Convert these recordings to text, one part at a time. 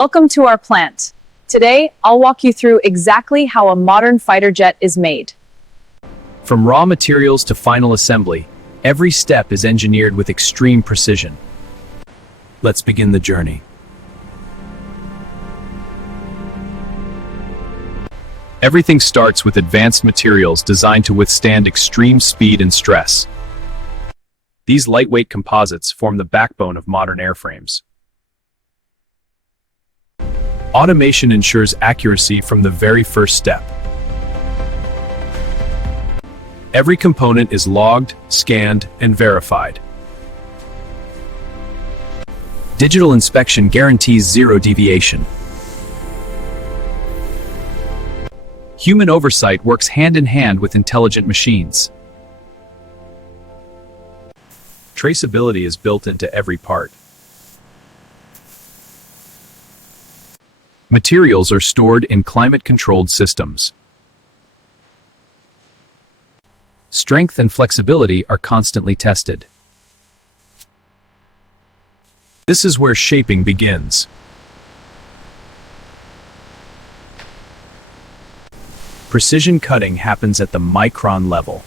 Welcome to our plant. Today, I'll walk you through exactly how a modern fighter jet is made. From raw materials to final assembly, every step is engineered with extreme precision. Let's begin the journey. Everything starts with advanced materials designed to withstand extreme speed and stress. These lightweight composites form the backbone of modern airframes. Automation ensures accuracy from the very first step. Every component is logged, scanned, and verified. Digital inspection guarantees zero deviation. Human oversight works hand in hand with intelligent machines. Traceability is built into every part. Materials are stored in climate-controlled systems. Strength and flexibility are constantly tested. This is where shaping begins. Precision cutting happens at the micron level.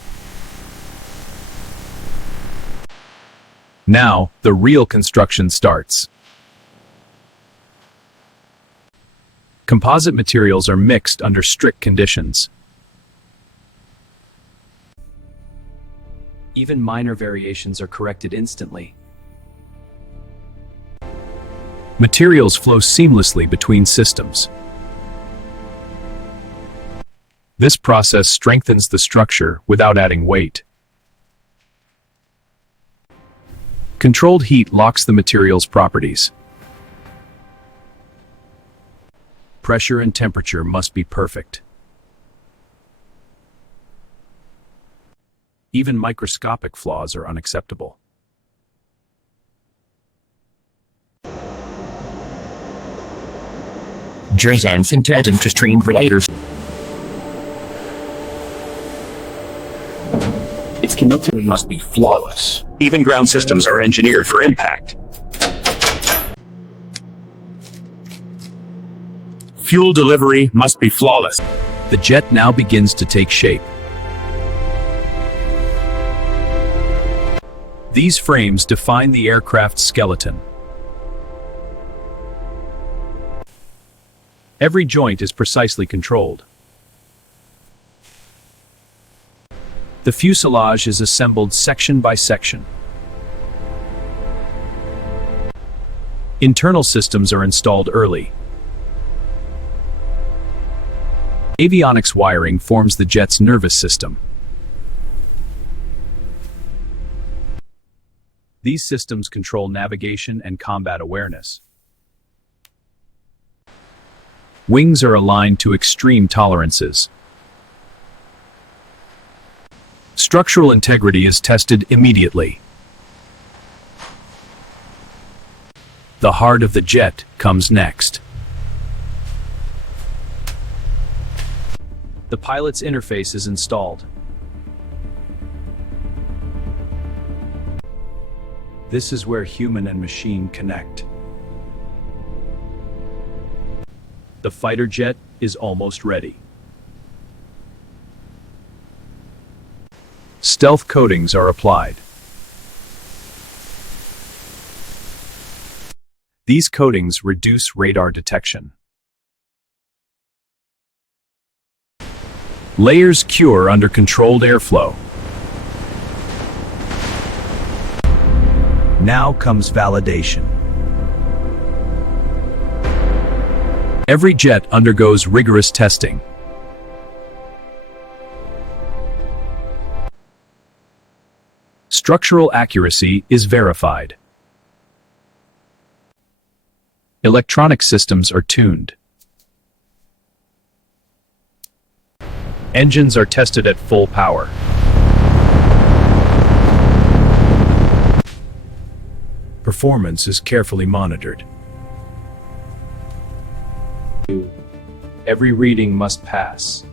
Now, the real construction starts. Composite materials are mixed under strict conditions. Even minor variations are corrected instantly. Materials flow seamlessly between systems. This process strengthens the structure without adding weight. Controlled heat locks the material's properties. Pressure and temperature must be perfect. Even microscopic flaws are unacceptable. Designs intended to train gliders. Its connectivity must be flawless. Even ground systems are engineered for impact. Fuel delivery must be flawless. The jet now begins to take shape. These frames define the aircraft's skeleton. Every joint is precisely controlled. The fuselage is assembled section by section. Internal systems are installed early. Avionics wiring forms the jet's nervous system. These systems control navigation and combat awareness. Wings are aligned to extreme tolerances. Structural integrity is tested immediately. The heart of the jet comes next. The pilot's interface is installed. This is where human and machine connect. The fighter jet is almost ready. Stealth coatings are applied. These coatings reduce radar detection. Layers cure under controlled airflow. Now comes validation. Every jet undergoes rigorous testing. Structural accuracy is verified. Electronic systems are tuned. Engines are tested at full power. Performance is carefully monitored. Every reading must pass.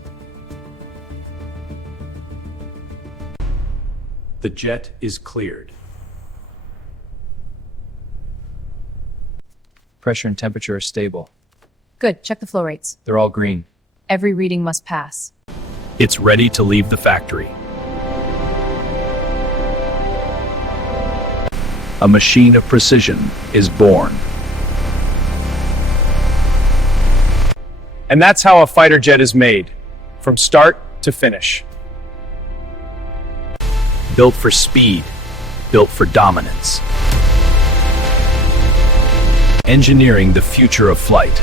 The jet is cleared. Pressure and temperature are stable. Good, check the flow rates. They're all green. Every reading must pass. It's ready to leave the factory. A machine of precision is born. And that's how a fighter jet is made, from start to finish. Built for speed, built for dominance. Engineering the future of flight.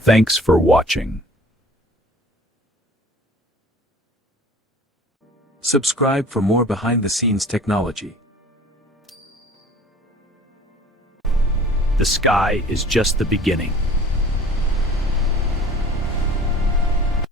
Thanks for watching. Subscribe for more behind-the-scenes technology. The sky is just the beginning.